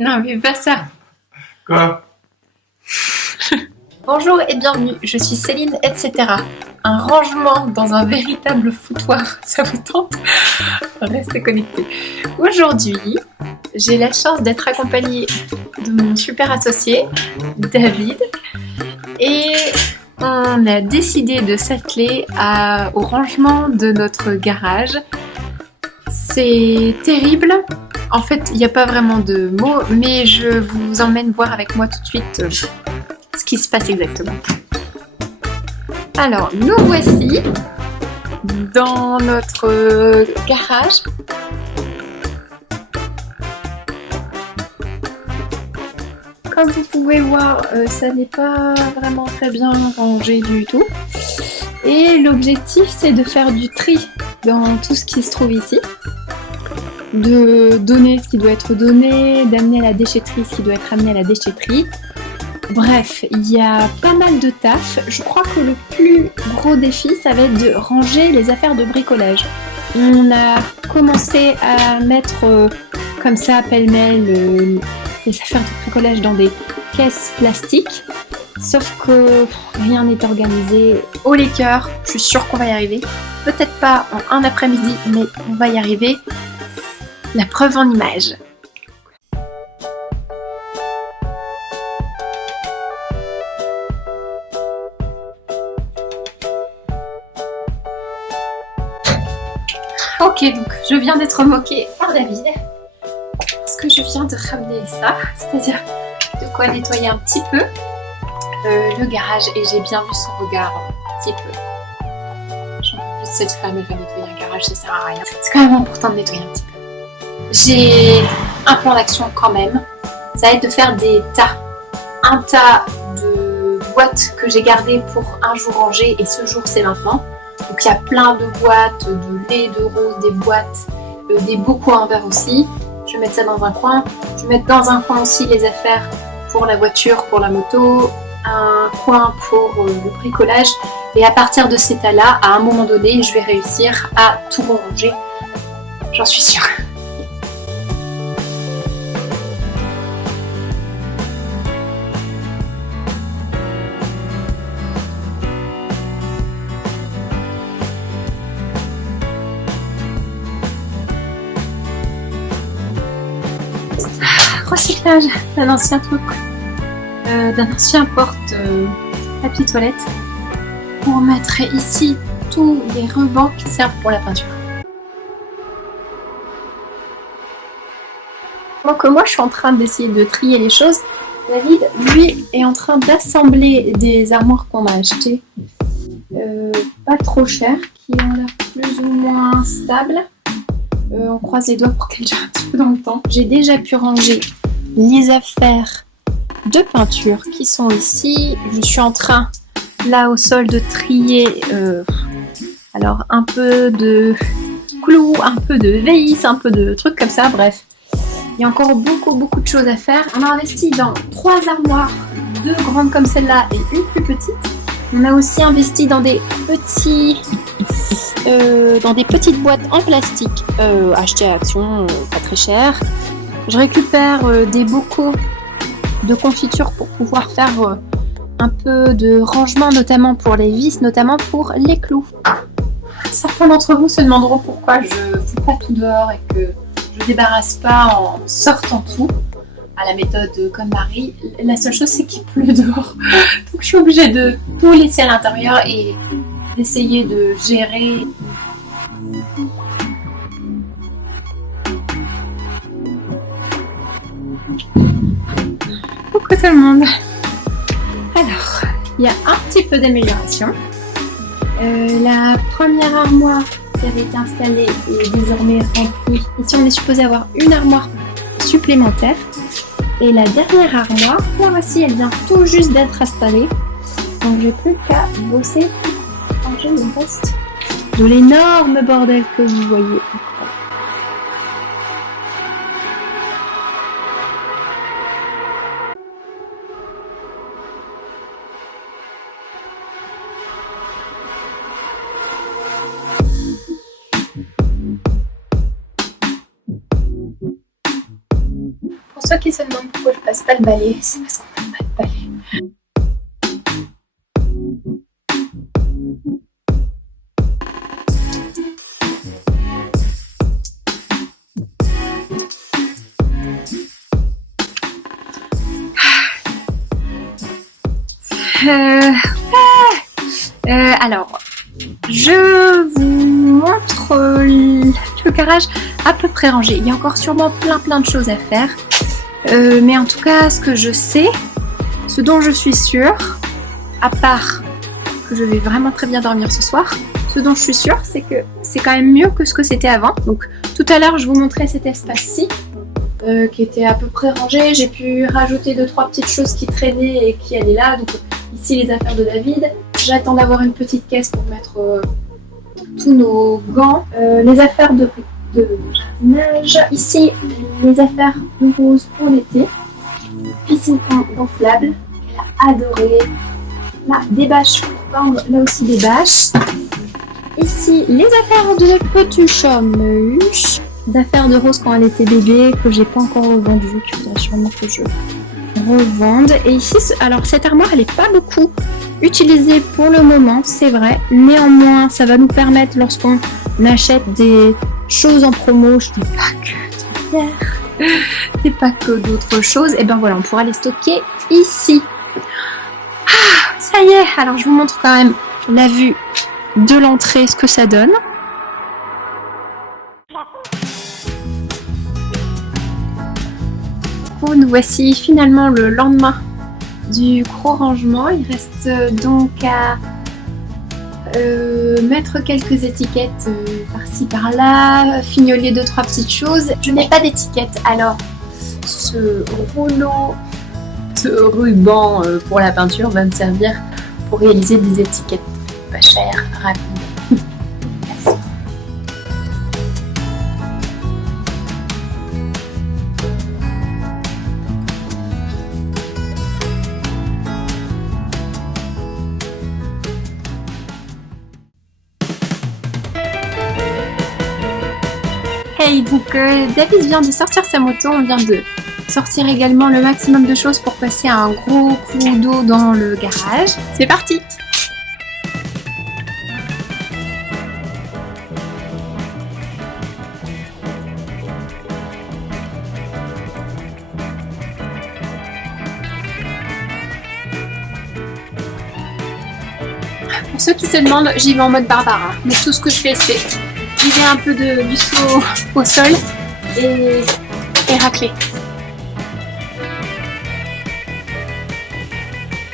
Non, mais pas ça. Quoi? Bonjour et bienvenue, je suis Céline, etc. Un rangement dans un véritable foutoir, ça vous tente? Restez connectés. Aujourd'hui, j'ai la chance d'être accompagnée de mon super associé, David, et on a décidé de s'atteler au rangement de notre garage. C'est terrible. En fait, il n'y a pas vraiment de mots, mais je vous emmène voir avec moi tout de suite ce qui se passe exactement. Alors, nous voici dans notre garage. Comme vous pouvez voir, ça n'est pas vraiment très bien rangé du tout. Et l'objectif, c'est de faire du tri dans tout ce qui se trouve ici. De donner ce qui doit être donné, d'amener à la déchetterie ce qui doit être amené à la déchetterie. Bref, il y a pas mal de taf. Je crois que le plus gros défi, ça va être de ranger les affaires de bricolage. On a commencé à mettre comme ça, pêle-mêle, les affaires de bricolage dans des caisses plastiques. Sauf que rien n'est organisé. Haut les cœurs, je suis sûre qu'on va y arriver. Peut-être pas en un après-midi, mais on va y arriver. La preuve en image. Ok, donc je viens d'être moquée par David parce que je viens de ramener ça, c'est-à-dire de quoi nettoyer un petit peu le garage, et j'ai bien vu son regard un petit peu. J'en peux plus de cette femme, elle va nettoyer un garage, ça sert à rien. C'est quand même important de nettoyer un petit peu. J'ai un plan d'action quand même, ça va être de faire des tas. Un tas de boîtes que j'ai gardées pour un jour rangé, et ce jour c'est maintenant. Donc il y a plein de boîtes, de lait, de rose, des boîtes, des bocaux en verre aussi. Je vais mettre ça dans un coin. Je vais mettre dans un coin aussi les affaires pour la voiture, pour la moto, un coin pour le bricolage. Et à partir de ces tas-là, à un moment donné, je vais réussir à tout ranger. J'en suis sûre. Recyclage d'un ancien truc, d'un ancien porte-papier toilette, pour mettre ici tous les rubans qui servent pour la peinture. Donc moi je suis en train d'essayer de trier les choses. David, lui, est en train d'assembler des armoires qu'on a achetées pas trop chères, qui ont l'air plus ou moins stables. On croise les doigts pour qu'elle dure un petit peu dans le temps. J'ai déjà pu ranger les affaires de peinture qui sont ici. Je suis en train, là au sol, de trier alors un peu de clous, un peu de vis, un peu de trucs comme ça, bref. Il y a encore beaucoup de choses à faire. On a investi dans 3 armoires, 2 grandes comme celle-là et une plus petite. On a aussi investi dans des petites boîtes en plastique achetées à Action, pas très cher. Je récupère des bocaux de confiture pour pouvoir faire un peu de rangement, notamment pour les vis, notamment pour les clous. Certains d'entre vous se demanderont pourquoi je ne fous pas tout dehors et que je ne débarrasse pas en sortant tout. À la méthode KonMari, la seule chose c'est qu'il pleut dehors. Donc je suis obligée de tout laisser à l'intérieur et d'essayer de gérer. Coucou tout le monde. Alors, il y a un petit peu d'amélioration. La première armoire qui avait été installée est désormais remplie. Ici on est supposé avoir une armoire supplémentaire. Et la dernière armoire, là voici, elle vient tout juste d'être installée. Donc j'ai plus qu'à bosser pour ranger le reste de l'énorme bordel que vous voyez. ceux qui se demandent pourquoi je passe pas le balai, c'est parce qu'on n'a pas de balai. Alors, je vous montre le garage à peu près rangé. Il y a encore sûrement plein de choses à faire. Mais en tout cas, ce que je sais, ce dont je suis sûre, à part que je vais vraiment très bien dormir ce soir, ce dont je suis sûre, c'est que c'est quand même mieux que ce que c'était avant. Donc tout à l'heure, je vous montrais cet espace-ci, qui était à peu près rangé. J'ai pu rajouter 2-3 petites choses qui traînaient et qui allaient là. Donc ici, les affaires de David. J'attends d'avoir une petite caisse pour mettre tous nos gants. Les affaires de jardinage. Ici, les affaires de Rose pour l'été. Piscine gonflable, qu'elle a adoré. Là, des bâches pour peindre, là aussi des bâches. Ici, les affaires de notre petit chamuche. Des affaires de Rose quand elle était bébé, que j'ai pas encore revendues, qu'il faudrait sûrement que je revende. Et ici, alors cette armoire, elle est pas beaucoup utilisée pour le moment, c'est vrai. Néanmoins, ça va nous permettre, lorsqu'on achète des choses en promo, je dis pas que de bière, c'est pas que d'autres choses, et ben voilà, on pourra les stocker ici. Ah, ça y est, alors je vous montre quand même la vue de l'entrée, ce que ça donne. Nous voici finalement le lendemain du gros rangement. Il reste donc à mettre quelques étiquettes par-ci par-là, fignoler 2-3 petites choses. Je n'ai pas d'étiquette, alors ce rouleau de ruban pour la peinture va me servir pour réaliser des étiquettes pas chères, rapides. Merci. Hey, donc David vient de sortir sa moto, on vient de sortir également le maximum de choses pour passer un gros coup d'eau dans le garage. C'est parti! Pour ceux qui se demandent, j'y vais en mode Barbara. Mais tout ce que je fais, c'est vider un peu du seau au sol et racler.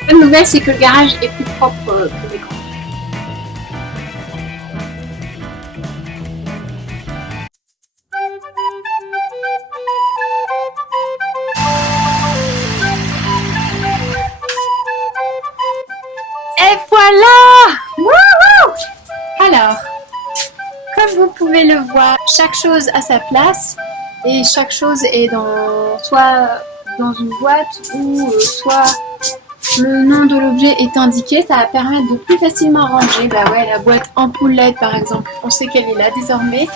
La bonne nouvelle, c'est que le garage est plus propre que l'écran. Et voilà! Wouhou! Alors, comme vous pouvez le voir, chaque chose a sa place et chaque chose est soit dans une boîte ou soit le nom de l'objet est indiqué. Ça va permettre de plus facilement ranger. Bah ouais, la boîte ampoule LED par exemple, on sait qu'elle est là désormais.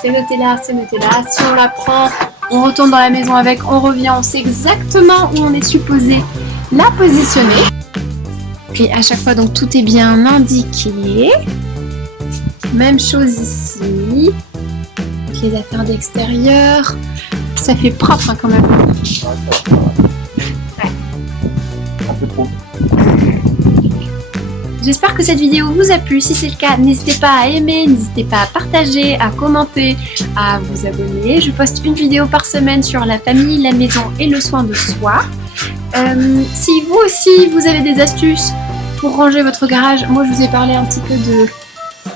C'est noté là, c'est noté là. Si on la prend, on retourne dans la maison avec, on revient, on sait exactement où on est supposé la positionner. Puis à chaque fois, donc tout est bien indiqué. Même chose ici. Avec les affaires d'extérieur. Ça fait propre hein, quand même. Ouais. Un peu trop. J'espère que cette vidéo vous a plu. Si c'est le cas, n'hésitez pas à aimer, n'hésitez pas à partager, à commenter, à vous abonner. Je poste une vidéo par semaine sur la famille, la maison et le soin de soi. Si vous aussi vous avez des astuces pour ranger votre garage, moi je vous ai parlé un petit peu de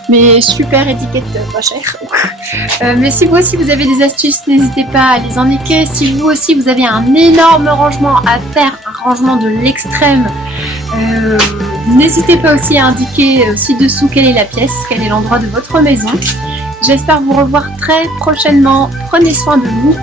mes super étiquettes pas chères. Mais si vous aussi vous avez des astuces, n'hésitez pas à les indiquer. Si vous aussi vous avez un énorme rangement à faire, un rangement de l'extrême, n'hésitez pas aussi à indiquer ci-dessous quelle est la pièce, quel est l'endroit de votre maison. J'espère vous revoir très prochainement. Prenez soin de vous.